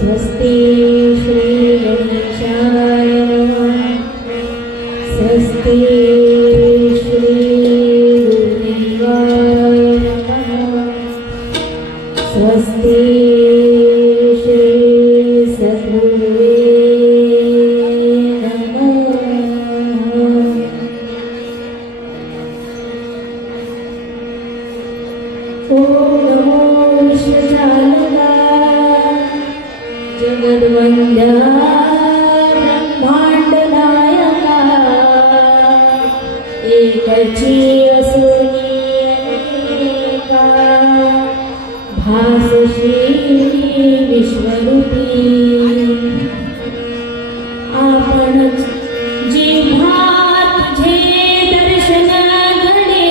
स्वस्ति श्री गणेशाय नमः। स्वस्ति श्री गुरुदेवाय नमः। स्वस्ति श्री सद्गुरुवे नमः। ओम नमो विश्वचालका जगद्वन्द्या ब्रह्मांड नायका एकची असुनी अनेका भासशी विश्वरूपी आपणच जिव्हा तुझे दर्शन घडे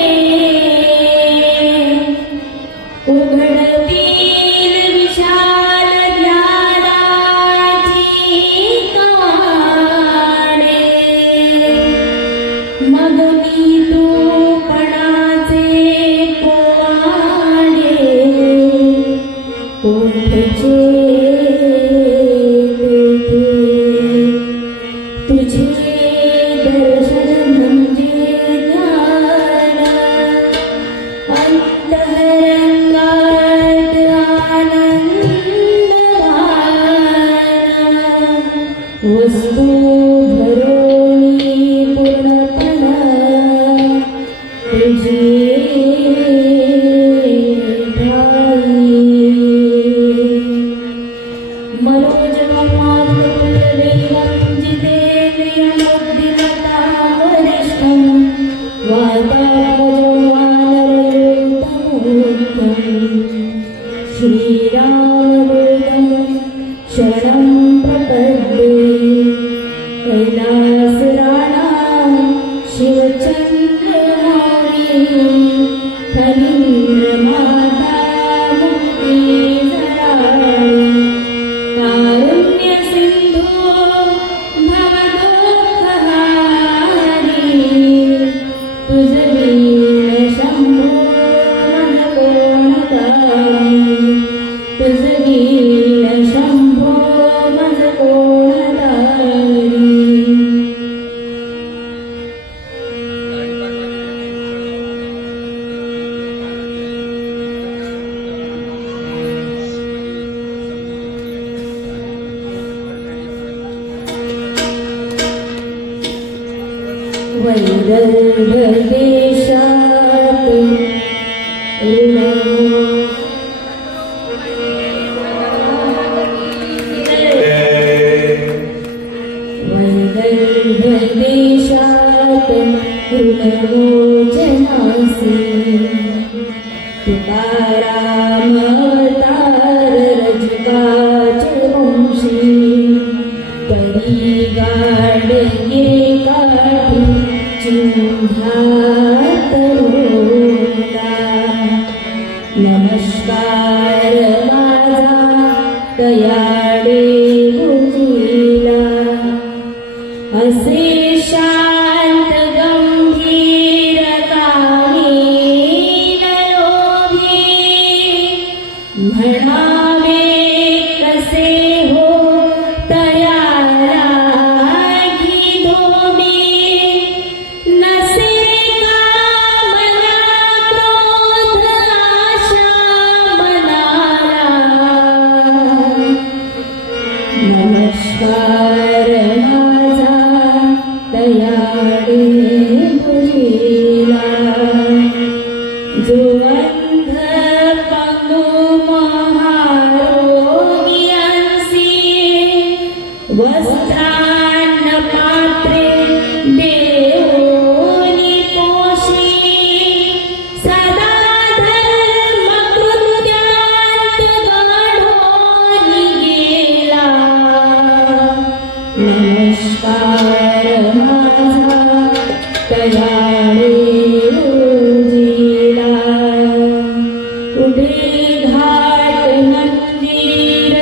उघडतील विशाल ज्ञानाची काणे मग मी तूपणाचे पोवाडे कोठचे तुझे दर्शन म्हणजे ज्ञान अंतरंगात आनंदवान वस्तू भरोनी पूर्णपणा तुझी ठाई मनोजवमात्मकुलदैवं जितेन्द्रियमुद्दिमतां वरिष्ठं वातात्मजमानरयूतमूर्तं श्रीरामदूतं शरणं प्रपद्ये कैलासराणां शिवचन्द्रमौळी फणीन्द्रमाता मुक्तिजराळी कारुण्य सिंधू भवदुःखहारी तुझ वीण शंभो मन कोणतारी तुझ वीण शंभो मन कोणतारी वैदर्भदेशात् वैदर्भदेशात् ऋणमोचनासि तुकाराम अवतार रजकाच वंशी परी गाडगे काठी चिंध्यात रोला नमस्कार माझा दयाळे गुरुजीला असे शांत गंभीर कामी नलोभी म्हणावे कसे हो तयारा घी धोबी नसे का मना क्रोध आशा मनाला नमस्कार माझा दयाळे गुरुजीला जो अंध पंगु महा उभे घाट मंदिर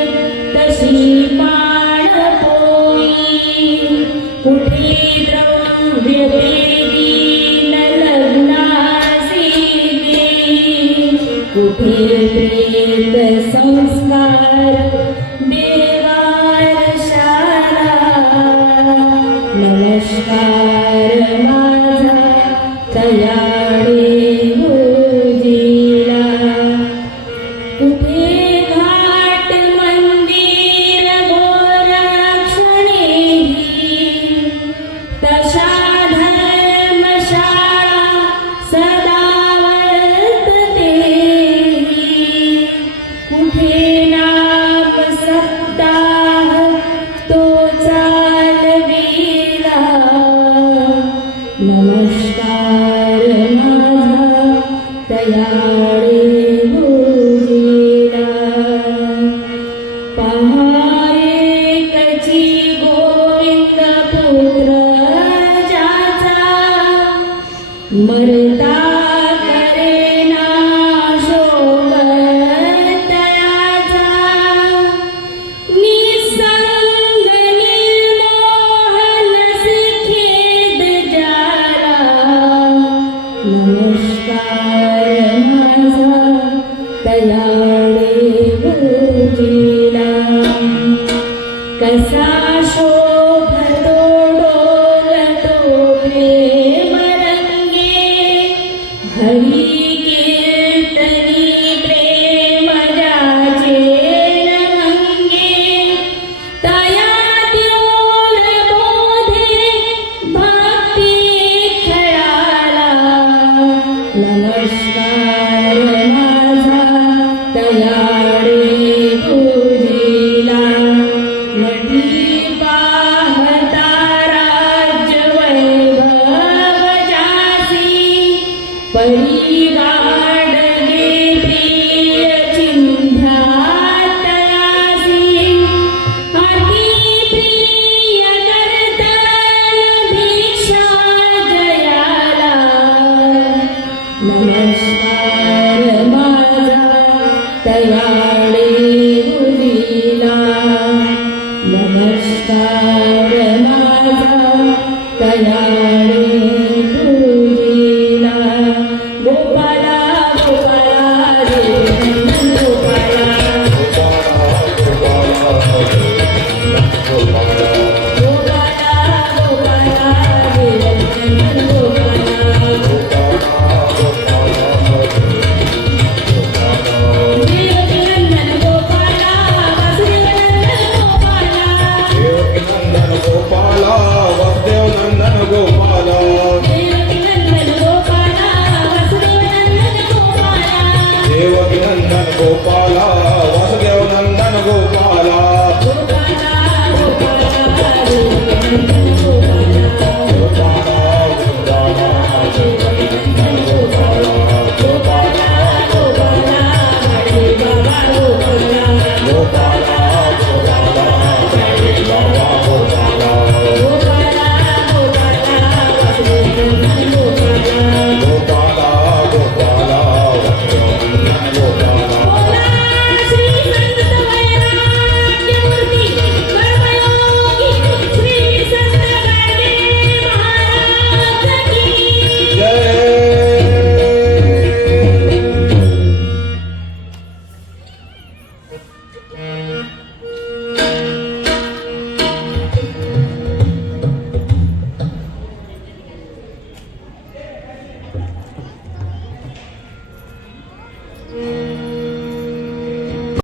तशी पाणपोई कुठे द्रव्य वेदीन लग्नासी देई कुठे प्रेत संस्कार देवार शाला नमस्कार माझा तयाळे भुजीला कुठे घाट मंदिर गोरक्षणे तशा धर्मशाळा सदा वर्तते कुठे नाम सप्ताह तो चालविला नमस्कार माझा तयाळे भुजीला पहाये कची गोविंद पुत्र जाचा मरता करेना शोक तयाचा निसंग निर्मोहन खेद जाला नमस्कार माझा तयाळे भुजीला कसा शोभतो डोलतो प्रेम रंगे हरी कीर्तनी प्रेम जाचे रंगे तया तीव्र बोधे भक्ती खेळाला नमस्कार माझा तयाळे भुजीला नदी पाहता राज्य वैभव जासी परी गाडगे प्रिय चिंध्यात तयासी अति प्रिय कर्तन भिक्षा जयाला नमस्कार माझा तयाळे भुजीला नमस्कार माझा तयाळे भुजीला गोपाला गोपाला रे गोपाला गोपाला गोपाला रे गोपाला देवकीनंदन गोपाला वासुदेवनंदन गोपाला देवकीनंदन गोपाला देवकीनंदन गोपाला वासुदेवनंदन गोपाला देवकीनंदन गोपाला देवकीनंदन गोपाला वासुदेव